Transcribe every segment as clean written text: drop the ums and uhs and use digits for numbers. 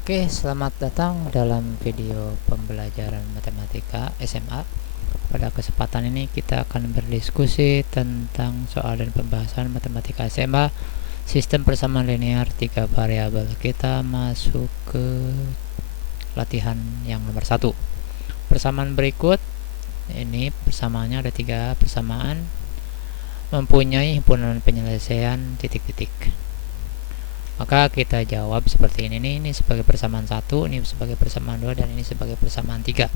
Oke, selamat datang dalam video pembelajaran matematika SMA. Pada kesempatan ini kita akan berdiskusi tentang soal dan pembahasan matematika SMA sistem persamaan linear 3 variabel. Kita masuk ke latihan yang nomor 1. Persamaan berikut ini persamaannya ada 3 persamaan mempunyai himpunan penyelesaian titik-titik. Maka kita jawab seperti ini nih, ini sebagai persamaan 1, ini sebagai persamaan 2, dan ini sebagai persamaan 3.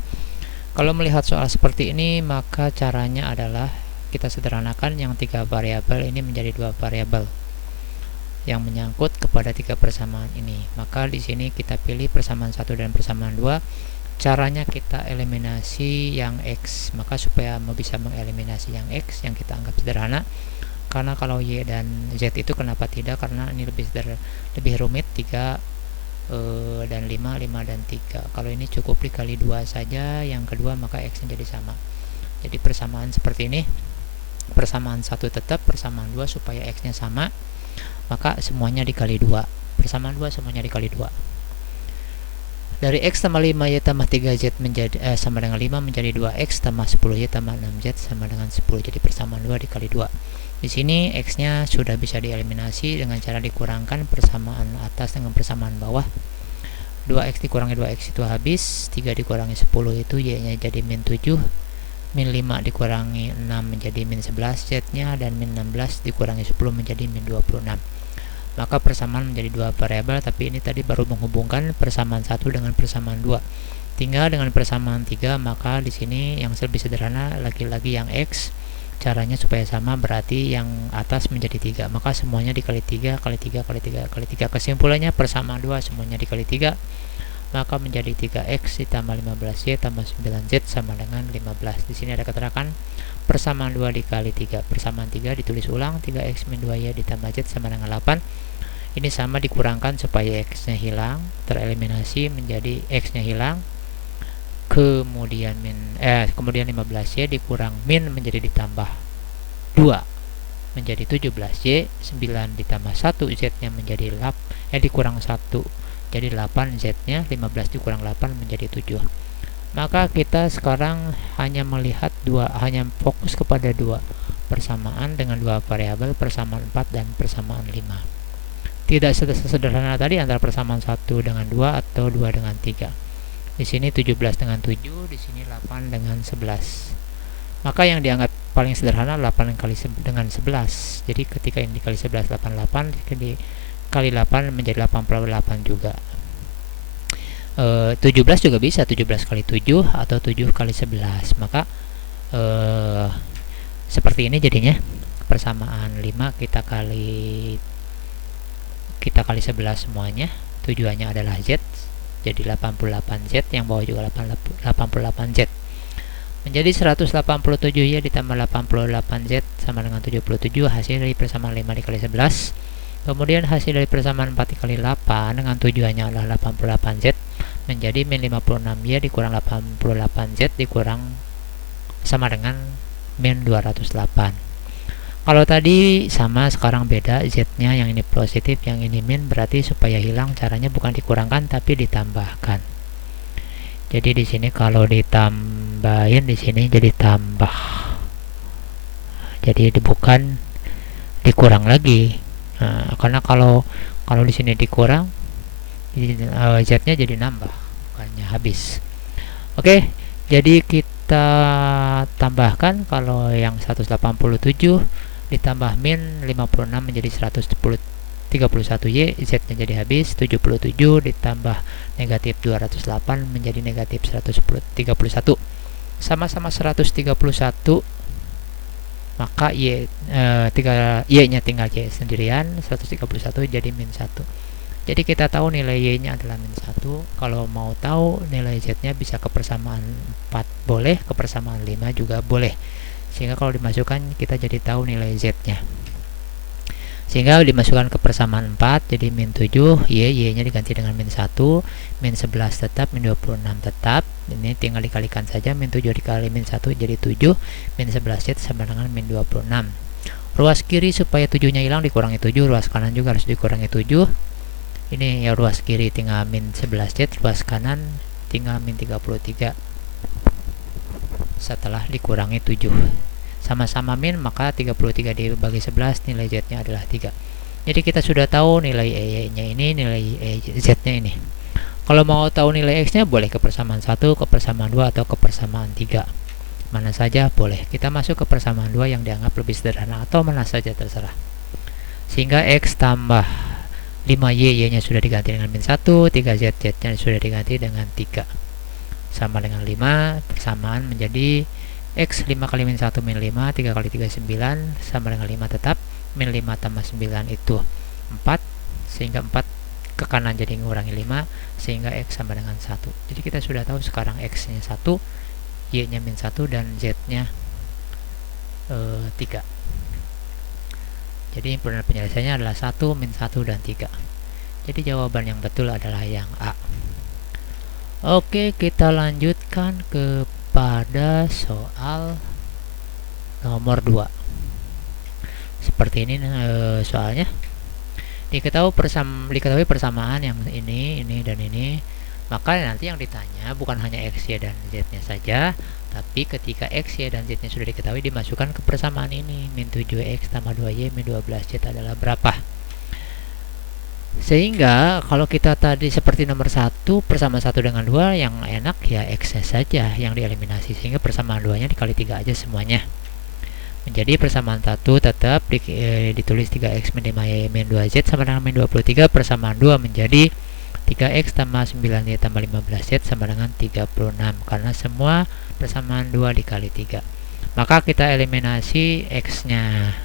Kalau melihat soal seperti ini, maka caranya adalah kita sederhanakan yang 3 variabel ini menjadi 2 variabel yang menyangkut kepada 3 persamaan ini. Maka di sini kita pilih persamaan 1 dan persamaan 2. Caranya kita eliminasi yang X. Maka supaya bisa mengeliminasi yang X yang kita anggap sederhana, karena kalau Y dan Z itu kenapa tidak, karena ini lebih rumit, 3 dan 5 dan 3. Kalau ini cukup dikali 2 saja yang kedua, maka X nya jadi sama. Jadi persamaan seperti ini, persamaan 1 tetap, persamaan 2 supaya X nya sama, maka semuanya dikali 2. Persamaan 2 semuanya dikali 2. Dari X tambah 5Y tambah 3Z menjadi sama dengan 5 menjadi 2X tambah 10Y tambah 6Z sama dengan 10. Jadi persamaan 2 dikali 2. Di sini X-nya sudah bisa dieliminasi dengan cara dikurangkan persamaan atas dengan persamaan bawah. 2X dikurangi 2X itu habis, 3 dikurangi 10 itu Y-nya jadi min 7, min 5 dikurangi 6 menjadi min 11 Z-nya, dan min 16 dikurangi 10 menjadi min 26. Maka persamaan menjadi 2 variabel, tapi ini tadi baru menghubungkan persamaan 1 dengan persamaan 2. Tinggal dengan persamaan 3, maka di sini yang lebih sederhana lagi-lagi yang X. Caranya supaya sama, berarti yang atas menjadi 3. Maka semuanya dikali 3 kali 3 kali 3 kali 3. Kesimpulannya persamaan 2 semuanya dikali 3. Maka menjadi 3X ditambah 15Y tambah 9Z sama dengan 15. Di sini ada keterangan persamaan 2 dikali 3. Persamaan 3 ditulis ulang, 3X min 2Y ditambah Z sama dengan 8. Ini sama dikurangkan supaya X nya hilang, tereliminasi menjadi X nya hilang. Kemudian kemudian 15Y dikurang min menjadi ditambah 2 menjadi 17Y, 9 ditambah 1 Z nya menjadi dikurang 1 jadi 8 Z nya, 15 dikurang 8 menjadi 7. Maka kita sekarang hanya melihat hanya fokus kepada 2 persamaan dengan 2 variabel, persamaan 4 dan persamaan 5. Tidak sesederhana tadi antara persamaan 1 dengan 2 atau 2 dengan 3. Di sini 17 dengan 7, di sini 8 dengan 11. Maka yang dianggap paling sederhana 8 kali dengan 11. Jadi ketika ini dikali 11 88, dikali 8 menjadi 88 juga. 17 juga bisa 17 kali 7 atau 7 kali 11. Maka seperti ini jadinya. Persamaan 5 kita kali 11 semuanya. Tujuannya adalah Z. Jadi 88Z, yang bawah juga 88Z. Menjadi 187Y ditambah 88Z sama dengan 77. Hasil dari persamaan 5 dikali 11. Kemudian hasil dari persamaan 4 dikali 8 dengan tujuannya adalah 88Z menjadi min 56Y dikurang 88Z dikurang sama dengan min 208. Kalau tadi sama, sekarang beda, Z-nya yang ini positif, yang ini min, berarti supaya hilang caranya bukan dikurangkan tapi ditambahkan. Jadi di sini kalau ditambahin di sini jadi tambah. Jadi bukan dikurang lagi. Nah, karena kalau di sini dikurang, Z-nya jadi nambah, bukannya habis. Oke, jadi kita tambahkan kalau yang 187 ditambah min 56 menjadi 131Y, Z nya jadi habis. 77 ditambah negatif 208 menjadi negatif 131. Sama-sama 131, maka Y nya tinggal Y sendirian, 131 jadi min 1. Jadi kita tahu nilai Y nya adalah min 1. Kalau mau tahu nilai Z nya bisa ke persamaan 4 boleh, ke persamaan 5 juga boleh. Sehingga kalau dimasukkan kita jadi tahu nilai Z nya. Sehingga dimasukkan ke persamaan 4 jadi min 7, Y nya diganti dengan min 1, min 11 tetap, min 26 tetap. Ini tinggal dikalikan saja, min 7 dikali min 1 jadi 7, min 11Z sama dengan min 26. Ruas kiri supaya 7 nya hilang dikurangi 7, ruas kanan juga harus dikurangi 7. Ini ya ruas kiri tinggal min 11Z, ruas kanan tinggal min 33 setelah dikurangi 7. Sama-sama min, maka 33 dibagi 11, nilai Z-nya adalah 3. Jadi kita sudah tahu nilai E-nya ini, nilai Z-nya ini. Kalau mau tahu nilai X-nya, boleh ke persamaan 1, ke persamaan 2, atau ke persamaan 3. Mana saja boleh. Kita masuk ke persamaan 2 yang dianggap lebih sederhana, atau mana saja terserah. Sehingga X tambah 5Y, Y-nya sudah diganti dengan min 1, 3Z, Z-nya sudah diganti dengan 3. Sama dengan 5, persamaan menjadi X 5 kali min 1 min 5, 3 kali 3 9, sama dengan 5 tetap. Min 5 tambah 9 itu 4, sehingga 4 ke kanan jadi mengurangi 5, sehingga X sama dengan 1. Jadi kita sudah tahu sekarang X-nya 1, Y-nya min 1, dan Z-nya 3. Jadi penyelesaiannya adalah 1, min 1, dan 3. Jadi jawaban yang betul adalah yang A. Oke, kita lanjutkan kepada soal nomor 2. Seperti ini soalnya. Diketahui persamaan yang ini, dan ini. Maka nanti yang ditanya bukan hanya X, Y, dan Z-nya saja, tapi ketika X, Y, dan Z-nya sudah diketahui, dimasukkan ke persamaan ini. Min 7X tambah 2Y min 12Z adalah berapa? Sehingga kalau kita tadi seperti nomor 1, persamaan 1 dengan 2, yang enak ya X-nya saja yang dieliminasi, sehingga persamaan 2-nya dikali 3 aja semuanya. Menjadi persamaan 1 tetap ditulis 3X min 5Y min 2Z sama dengan min 23. Persamaan 2 menjadi 3X tambah 9Y tambah 15Z sama dengan 36, karena semua persamaan 2 dikali 3. Maka kita eliminasi X-nya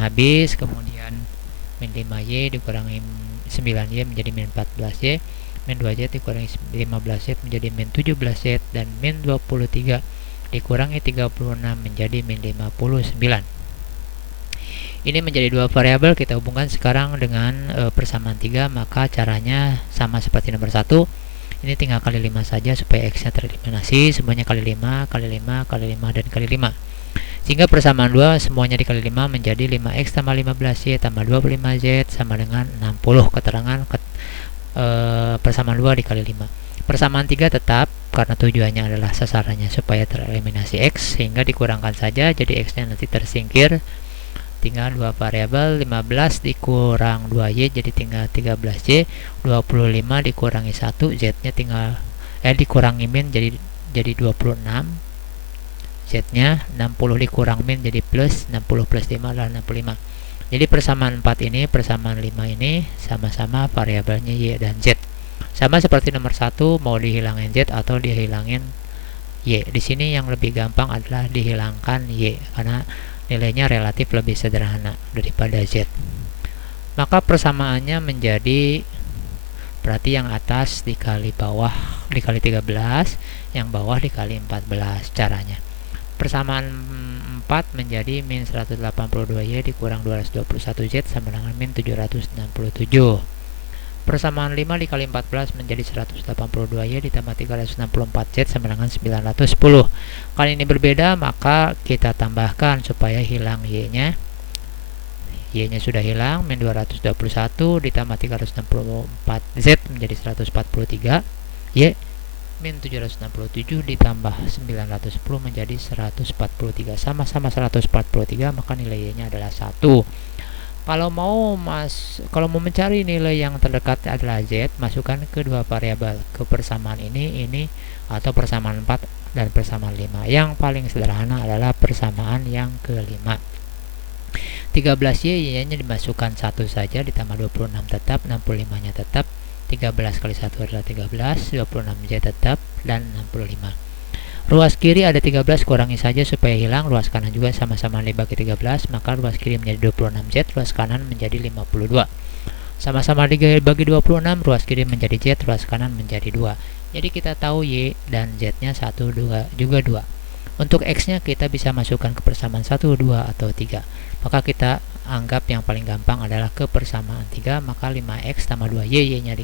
habis, kemudian min 5Y dikurangi 9Y menjadi min 14Y, min 2Z dikurangi 15Z menjadi min 17Z, dan min 23 dikurangi 36 menjadi min 59. Ini menjadi dua variabel, kita hubungkan sekarang dengan persamaan 3, maka caranya sama seperti nomor 1. Ini tinggal kali 5 saja supaya X-nya tereliminasi, semuanya kali 5, kali 5, kali 5, dan kali 5. Sehingga persamaan 2 semuanya dikali 5 menjadi 5X tambah 15Y tambah 25Z sama dengan 60. Keterangan persamaan 2 dikali 5. Persamaan 3 tetap, karena tujuannya adalah sasarannya supaya tereliminasi X, sehingga dikurangkan saja, jadi X-nya nanti tersingkir. Tinggal dua variabel, 15 dikurang 2Y jadi tinggal 13Y, 25 dikurangi 1, Z-nya tinggal dikurangi min jadi 26, Z-nya 60 dikurang min jadi plus, 60 plus 5 adalah 65. Jadi persamaan 4 ini, persamaan 5 ini sama-sama variabelnya Y dan Z. Sama seperti nomor 1, mau dihilangin Z atau dihilangin Y. Di sini yang lebih gampang adalah dihilangkan Y, karena nilainya relatif lebih sederhana daripada Z. Maka persamaannya menjadi, berarti yang atas dikali bawah dikali 13, yang bawah dikali 14 caranya. Persamaan 4 menjadi min 182Y dikurang 221Z sama dengan min 767. Persamaan 5 dikali 14 menjadi 182Y ditambah 364Z sama dengan 910. Kali ini berbeda, maka kita tambahkan supaya hilang Y-nya. Y-nya sudah hilang, min 221 ditambah 364Z menjadi 143. Y min 767 ditambah 910 menjadi 143. Sama-sama 143, maka nilai Y-nya adalah 1. Kalau mau mencari nilai yang terdekat adalah Z, masukkan ke dua variabel, ke persamaan ini atau persamaan 4 dan persamaan 5. Yang paling sederhana adalah persamaan yang ke-5. 13Y nya dimasukkan 1 saja ditambah 26 tetap, 65 nya tetap, 13 kali 1 adalah 13, 26 Z tetap, dan 65. Ruas kiri ada 13, kurangi saja supaya hilang. Ruas kanan juga sama-sama dibagi 13, maka ruas kiri menjadi 26Z, ruas kanan menjadi 52. Sama-sama dibagi 26, ruas kiri menjadi Z, ruas kanan menjadi 2. Jadi kita tahu Y dan Z-nya 1, 2, juga 2. Untuk X-nya kita bisa masukkan ke persamaan 1, 2, atau 3. Maka kita anggap yang paling gampang adalah ke persamaan 3, maka 5X tambah 2Y, Y-nya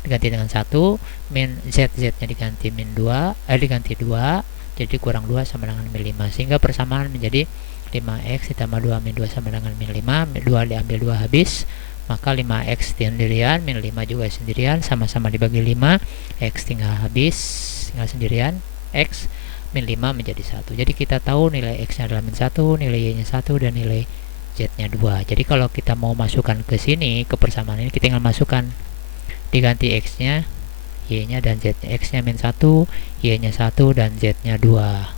diganti dengan 1, min Z, Z-nya diganti min 2, diganti 2, jadi kurang 2 sama dengan min 5, sehingga persamaan menjadi 5X ditambah 2 min 2 sama dengan min 5, 2 diambil 2 habis, maka 5x sendirian min 5 juga sendirian, sama-sama dibagi 5, x tinggal habis, tinggal sendirian, x min 5 menjadi 1. Jadi kita tahu nilai x nya adalah min 1, nilai y nya 1, dan nilai z nya 2. Jadi kalau kita mau masukkan ke sini, ke persamaan ini, kita tinggal masukkan, diganti x nya, y nya, dan z nya. X nya min 1, y nya 1, dan z nya 2.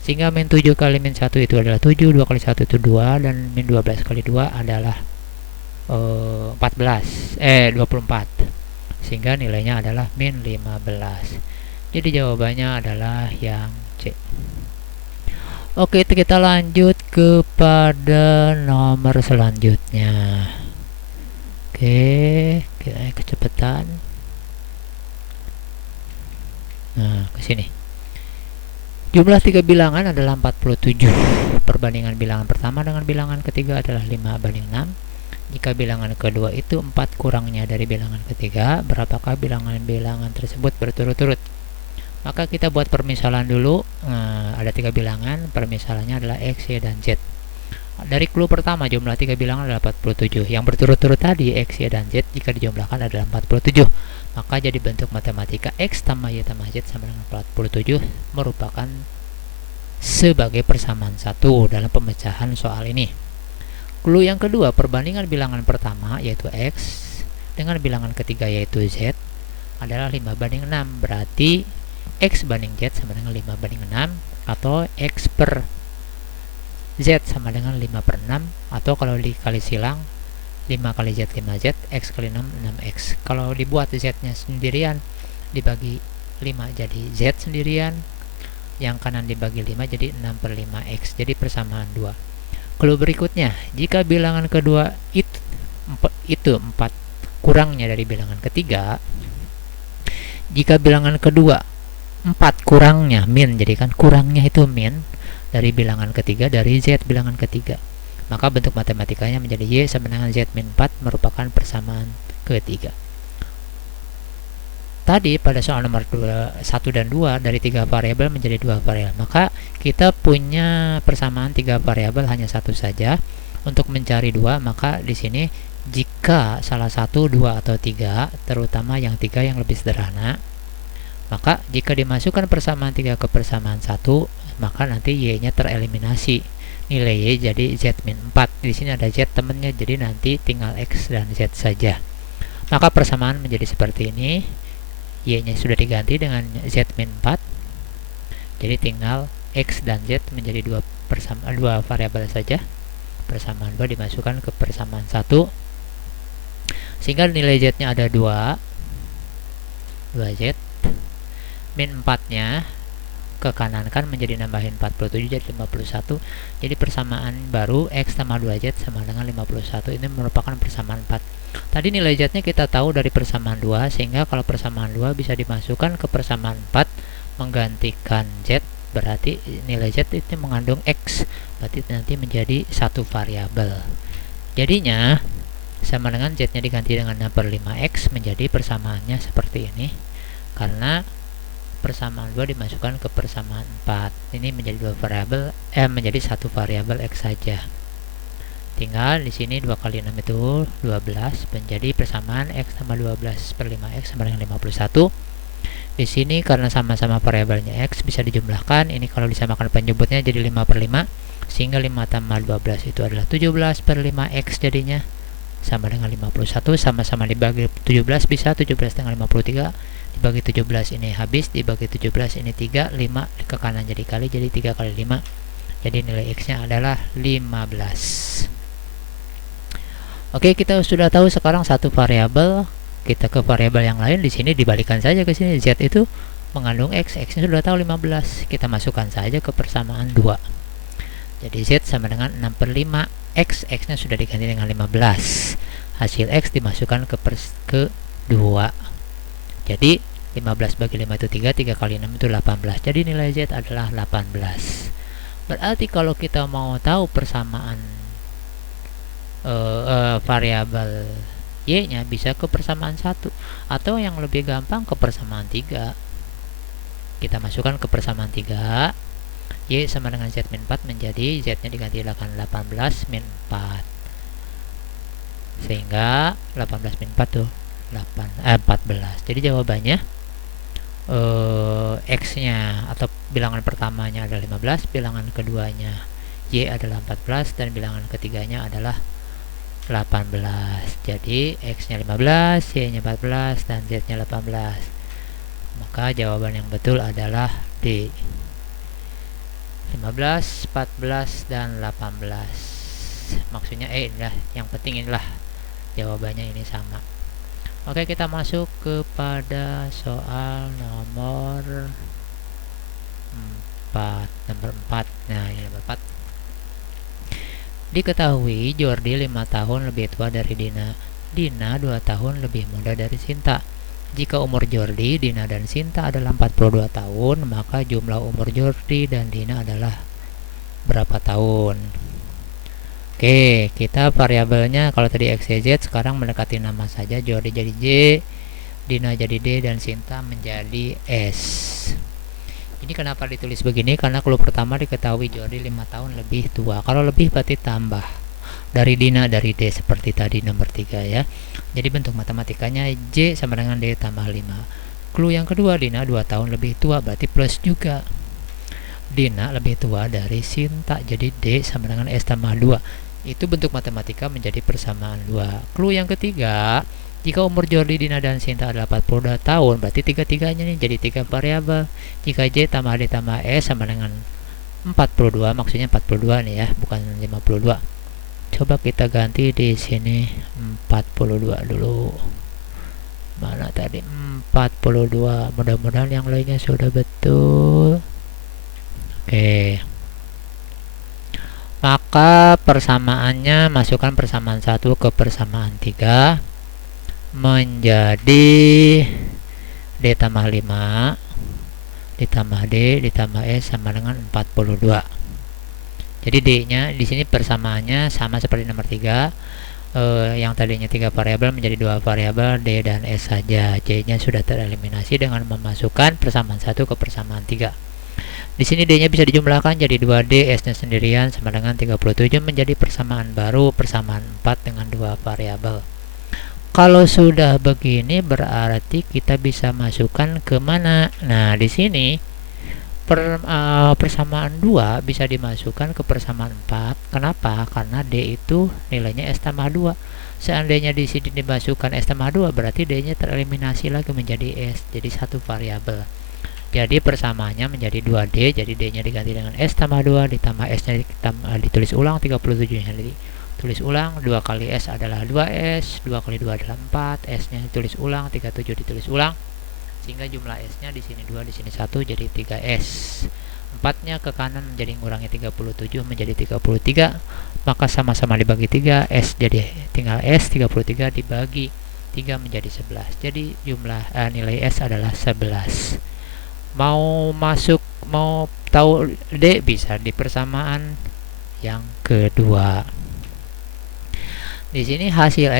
Sehingga min 7 kali min 1 itu adalah 7, 2 kali 1 itu 2, dan min 12 kali 2 adalah 24. Sehingga nilainya adalah min 15. Jadi jawabannya adalah yang C. Oke, kita lanjut kepada nomor selanjutnya. Oke, kita kecepatan. Nah, ke sini. Jumlah 3 bilangan adalah 47. Perbandingan bilangan pertama dengan bilangan ketiga adalah 5:6. Jika bilangan kedua itu 4 kurangnya dari bilangan ketiga, berapakah bilangan-bilangan tersebut berturut-turut? Maka kita buat permisalan dulu. Ada 3 bilangan, permisalannya adalah x, y, dan z. Dari clue pertama, jumlah 3 bilangan adalah 47. Yang berturut-turut tadi, x, y, dan z, jika dijumlahkan adalah 47. Maka jadi bentuk matematika x tambah y tambah z sama dengan 47 merupakan sebagai persamaan 1 dalam pemecahan soal ini. Clue yang kedua, perbandingan bilangan pertama yaitu x dengan bilangan ketiga yaitu z adalah 5:6. Berarti x banding z sama dengan 5:6, atau x per z sama dengan 5/6, atau kalau dikali silang 5 kali z 5z, x kali 6 6x. Kalau dibuat z nya sendirian dibagi 5 jadi z sendirian, yang kanan dibagi 5 jadi 6/5x, jadi persamaan 2. Clue berikutnya, jika bilangan kedua itu 4 kurangnya dari bilangan ketiga, jika bilangan kedua 4 kurangnya min, jadi kan kurangnya itu min dari bilangan ketiga dari z bilangan ketiga, maka bentuk matematikanya menjadi y sama dengan z min 4 merupakan persamaan ketiga. Tadi pada soal nomor 1 dan 2 dari 3 variabel menjadi 2 variabel, maka kita punya persamaan 3 variabel hanya satu saja. Untuk mencari 2, maka di sini jika salah satu, 2, atau 3, terutama yang 3 yang lebih sederhana, maka jika dimasukkan persamaan 3 ke persamaan 1, maka nanti y nya tereliminasi, nilai y jadi z min 4. Di sini ada z temennya, jadi nanti tinggal x dan z saja. Maka persamaan menjadi seperti ini, y nya sudah diganti dengan z min 4, jadi tinggal x dan z menjadi dua variabel saja. Persamaan 2 dimasukkan ke persamaan 1, sehingga nilai z nya ada 2z, min 4 nya ke kanan kan menjadi nambahin 47 jadi 51. Jadi persamaan baru x tambah 2z sama dengan 51. Ini merupakan persamaan 4. Tadi nilai z nya kita tahu dari persamaan 2, sehingga kalau persamaan 2 bisa dimasukkan ke persamaan 4 menggantikan z, berarti nilai z itu mengandung x, berarti nanti menjadi satu variabel. Jadinya sama dengan z nya diganti dengan 6/5x, menjadi persamaannya seperti ini. Karena persamaan 2 dimasukkan ke persamaan 4, ini menjadi dua variabel, menjadi satu variabel x saja. Tinggal di sini 2 kali 6 itu 12, menjadi persamaan x tambah 12/5x sama dengan 51. Di sini karena sama-sama variabelnya x bisa dijumlahkan, ini kalau disamakan penyebutnya jadi 5/5, sehingga 5 tambah 12 itu adalah 17/5x, jadinya sama dengan 51. Sama-sama dibagi 17 bisa 17 dengan 53, dibagi 17 ini habis, dibagi 17 ini 3, 5 ke kanan jadi kali, jadi 3 kali 5, jadi nilai x nya adalah 15. Oke, kita sudah tahu sekarang satu variabel, kita ke variabel yang lain. Di sini dibalikan saja ke sini, z itu mengandung x, x nya sudah tahu 15, kita masukkan saja ke persamaan 2. Jadi z sama dengan 6/5x, x nya sudah diganti dengan 15, hasil x dimasukkan ke 2. Jadi 15 bagi 5 itu 3, 3 kali 6 itu 18, jadi nilai z adalah 18. Berarti kalau kita mau tahu persamaan variabel y nya bisa ke persamaan 1, atau yang lebih gampang ke persamaan 3. Kita masukkan ke persamaan 3, y sama dengan z min 4, menjadi z nya diganti dengan 18 min 4. Sehingga 18 min 4 tuh 14. Jadi jawabannya X-nya atau bilangan pertamanya adalah 15, bilangan keduanya Y adalah 14, dan bilangan ketiganya adalah 18. Jadi X-nya 15, Y-nya 14, dan Z-nya 18. Maka jawaban yang betul adalah D. 15, 14, dan 18. Maksudnya inilah yang penting, inilah jawabannya ini sama. Oke, kita masuk kepada soal nomor 4. Nah, ini nomor 4. Diketahui Jordi 5 tahun lebih tua dari Dina. Dina 2 tahun lebih muda dari Sinta. Jika umur Jordi, Dina, dan Sinta adalah 42 tahun, maka jumlah umur Jordi dan Dina adalah berapa tahun? Oke, kita variabelnya kalau tadi X, Y, Z, sekarang mendekati nama saja. Jordi jadi J, Dina jadi D, dan Sinta menjadi S. Ini kenapa ditulis begini? Karena clue pertama diketahui Jordi 5 tahun lebih tua. Kalau lebih berarti tambah dari Dina, dari D, seperti tadi nomor 3 ya. Jadi bentuk matematikanya J sama dengan D tambah 5. Clue yang kedua, Dina 2 tahun lebih tua, berarti plus juga. Dina lebih tua dari Sinta, jadi D sama dengan S tambah 2. Itu bentuk matematika menjadi persamaan 2. Clue yang ketiga, jika umur Jordi, Dina, dan Sinta adalah 42 tahun, berarti tiga-tiganya nih jadi 3 variabel. Jika J tambah D tambah S sama dengan 42, maksudnya 42 nih ya, bukan 52. Coba kita ganti di sini 42 dulu. Mana tadi 42? Mudah-mudahan yang lainnya sudah betul. Oke. Maka persamaannya, masukkan persamaan 1 ke persamaan 3 menjadi D tambah 5 ditambah D ditambah S sama dengan 42. Jadi D-nya di sini persamaannya sama seperti nomor 3. Yang tadinya 3 variabel menjadi 2 variabel, D dan S saja. J-nya sudah tereliminasi dengan memasukkan persamaan 1 ke persamaan 3. Di sini D-nya bisa dijumlahkan jadi 2D, S-nya sendirian sama dengan 37, menjadi persamaan baru, persamaan 4 dengan 2 variabel. Kalau sudah begini berarti kita bisa masukkan ke mana? Nah, di sini persamaan 2 bisa dimasukkan ke persamaan 4. Kenapa? Karena D itu nilainya S tambah 2. Seandainya di sini dimasukkan S tambah 2, berarti D-nya tereliminasi lagi menjadi S, jadi 1 variabel. Jadi persamaannya menjadi 2D, jadi D-nya diganti dengan S tambah 2 ditambah S-nya ditulis ulang 37-nya ditulis ulang, 2 kali S adalah 2S, 2 kali 2 adalah 4, S-nya ditulis ulang, 37 ditulis ulang, sehingga jumlah S-nya di sini 2, di sini 1, jadi 3S. 4-nya ke kanan menjadi ngurangi 37 menjadi 33, maka sama-sama dibagi 3, S jadi tinggal S, 33 dibagi 3 menjadi 11. Jadi jumlah nilai S adalah 11. Mau tahu D bisa di persamaan yang kedua. Di sini hasil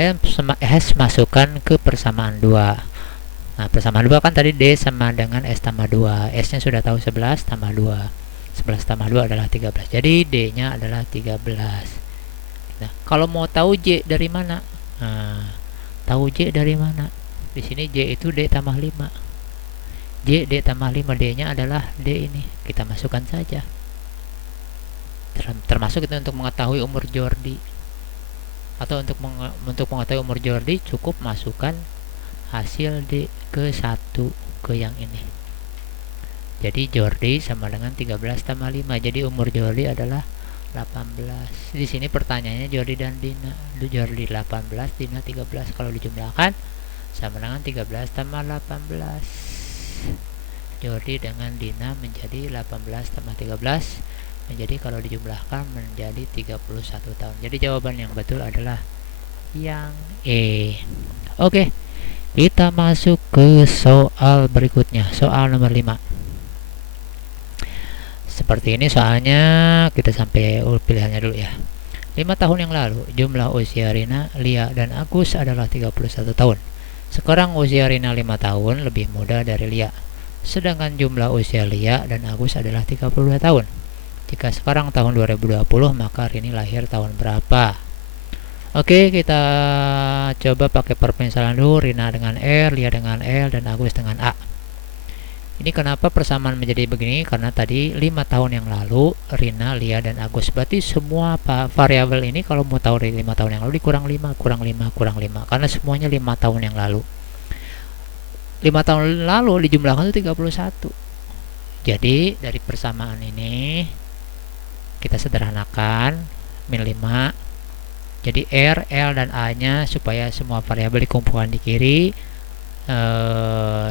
S masukkan ke persamaan 2. Nah, persamaan 2 kan tadi D sama dengan S tambah 2. S-nya sudah tahu 11 tambah 2. 11 tambah 2 adalah 13. Jadi D-nya adalah 13. Nah, kalau mau tahu J dari mana? Nah, tahu J dari mana? Di sini J itu D tambah 5. J, D tambah 5, D-nya adalah D ini. Kita masukkan saja. Termasuk itu untuk mengetahui umur Jordi. Atau untuk mengetahui umur Jordi cukup masukkan hasil D ke 1 ke yang ini. Jadi Jordi sama dengan 13 tambah 5. Jadi umur Jordi adalah 18. Di sini pertanyaannya Jordi dan Dina. Jordi 18, Dina 13. Kalau dijumlahkan sama dengan 13 tambah 18. Jordi dengan Dina menjadi 18 tambah 13, menjadi kalau dijumlahkan menjadi 31 tahun. Jadi jawaban yang betul adalah yang E. Oke, kita masuk ke soal berikutnya, soal nomor 5. Seperti ini soalnya, kita sampai pilihannya dulu ya. 5 tahun yang lalu jumlah usia Rina, Lia, dan Agus adalah 31 tahun. Sekarang usia Rina 5 tahun lebih muda dari Lia. Sedangkan jumlah usia Lia dan Agus adalah 32 tahun. Jika sekarang tahun 2020, maka Rini lahir tahun berapa? Oke, kita coba pakai permisalan dulu. Rina dengan R, Lia dengan L, dan Agus dengan A. Ini kenapa persamaan menjadi begini? Karena tadi 5 tahun yang lalu Rina, Lia, dan Agus. Berarti semua variabel ini kalau mau tahu dari 5 tahun yang lalu dikurang 5, kurang 5, kurang 5. Karena semuanya 5 tahun yang lalu. 5 tahun lalu dijumlahkan itu 31. Jadi dari persamaan ini kita sederhanakan min 5. Jadi R, L, dan A nya supaya semua variabel dikumpulkan di kiri,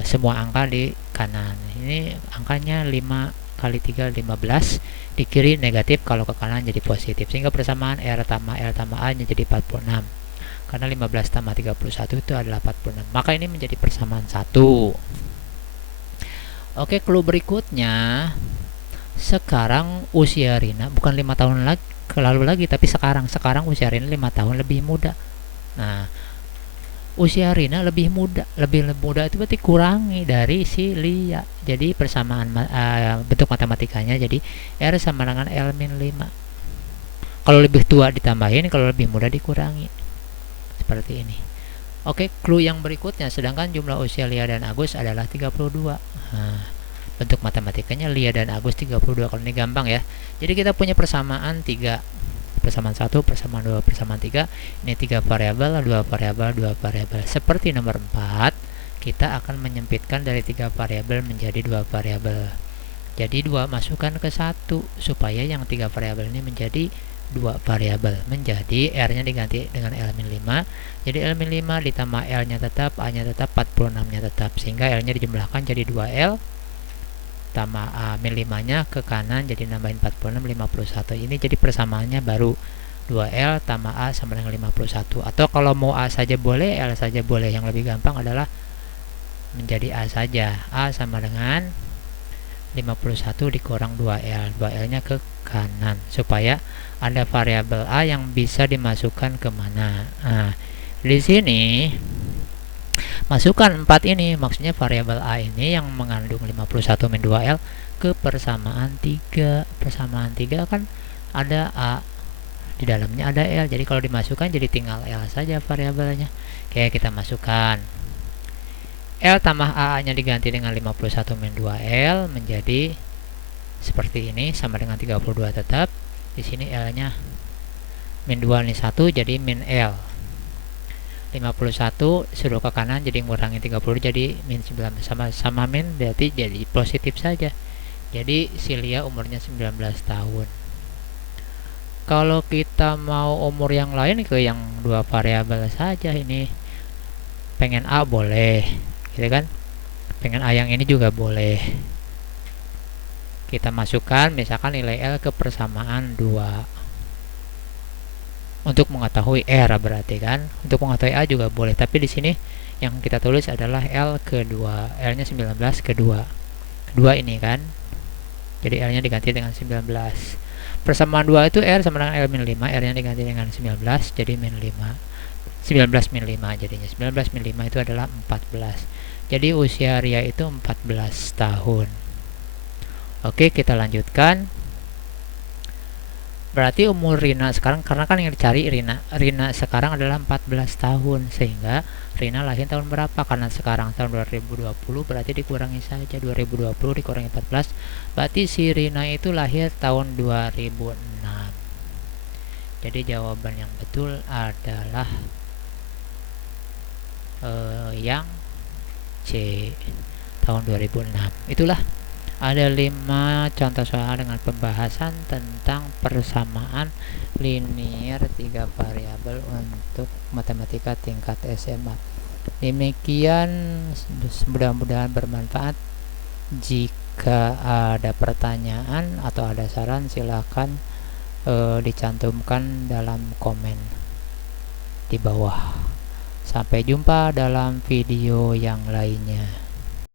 semua angka di kanan. Ini angkanya 5 kali 3 15, di kiri negatif, kalau ke kanan jadi positif, sehingga persamaan R tambah L tambah A nya jadi 46. Karena 15 tambah 31 itu adalah 46, maka ini menjadi persamaan 1. Oke, clue berikutnya. Sekarang usia Rina bukan 5 tahun lalu lagi, tapi sekarang usia Rina 5 tahun lebih muda. Nah, usia Rina lebih muda itu berarti kurangi dari si Lia. Jadi persamaan bentuk matematikanya jadi R sama dengan L min 5. Kalau lebih tua ditambahin, kalau lebih muda dikurangi. Seperti ini. Oke, clue yang berikutnya, sedangkan jumlah usia Lia dan Agus adalah 32. Nah, bentuk matematikanya Lia dan Agus 32. Kalau ini gampang ya. Jadi kita punya persamaan 3. Persamaan 1, persamaan 2, persamaan 3. Ini 3 variabel, 2 variabel, 2 variabel. Seperti nomor 4, kita akan menyempitkan dari 3 variabel menjadi 2 variabel. Jadi 2 masukkan ke 1 supaya yang 3 variabel ini menjadi 2 variabel. Menjadi R-nya diganti dengan L min 5. Jadi L min 5 ditambah L-nya tetap, A-nya tetap, 46-nya tetap. Sehingga L-nya dijumlahkan jadi 2L tambah A min 5-nya ke kanan jadi nambahin 46, 51. Ini jadi persamaannya baru 2L tambah A sama dengan 51. Atau kalau mau A saja boleh, L saja boleh. Yang lebih gampang adalah menjadi A saja. A sama dengan 51 dikurang 2L. 2L-nya ke kanan supaya ada variabel A yang bisa dimasukkan kemana. Nah, di sini masukkan 4 ini, maksudnya variabel A ini yang mengandung 51 min 2L ke persamaan 3. Persamaan 3 kan ada A, di dalamnya ada L. Jadi kalau dimasukkan jadi tinggal L saja variabelnya. Oke, kita masukkan. L tambah A nya diganti dengan 51 min 2L menjadi seperti ini, sama dengan 32 tetap. Di sini L nya min 2 ini 1 jadi min L. 51 suruh ke kanan jadi ngurangi 30 jadi min 9, sama min berarti jadi positif saja. Jadi si Lia umurnya 19 tahun. Kalau kita mau umur yang lain ke yang 2 variabel saja, ini pengen A boleh, gitu kan? Pengen A yang ini juga boleh. Kita masukkan misalkan nilai L ke persamaan 2 untuk mengetahui R, berarti kan. Untuk mengetahui A juga boleh, tapi di sini yang kita tulis adalah L kedua. L nya 19 kedua ini kan. Jadi L nya diganti dengan 19. Persamaan 2 itu R sama dengan L min 5. R nya diganti dengan 19 jadi min 5. 19 min 5 jadinya. 19 min 5 itu adalah 14. Jadi usia Ria itu 14 tahun. Oke, kita lanjutkan. Berarti umur Rina sekarang, karena kan yang dicari Rina sekarang adalah 14 tahun. Sehingga Rina lahir tahun berapa? Karena sekarang tahun 2020, berarti dikurangi saja 2020 dikurangi 14. Berarti si Rina itu lahir tahun 2006. Jadi jawaban yang betul adalah yang C, tahun 2006. Itulah ada 5 contoh soal dengan pembahasan tentang persamaan linier 3 variabel untuk matematika tingkat SMA. Demikian, mudah-mudahan bermanfaat. Jika ada pertanyaan atau ada saran, silakan dicantumkan dalam komen di bawah. Sampai jumpa dalam video yang lainnya.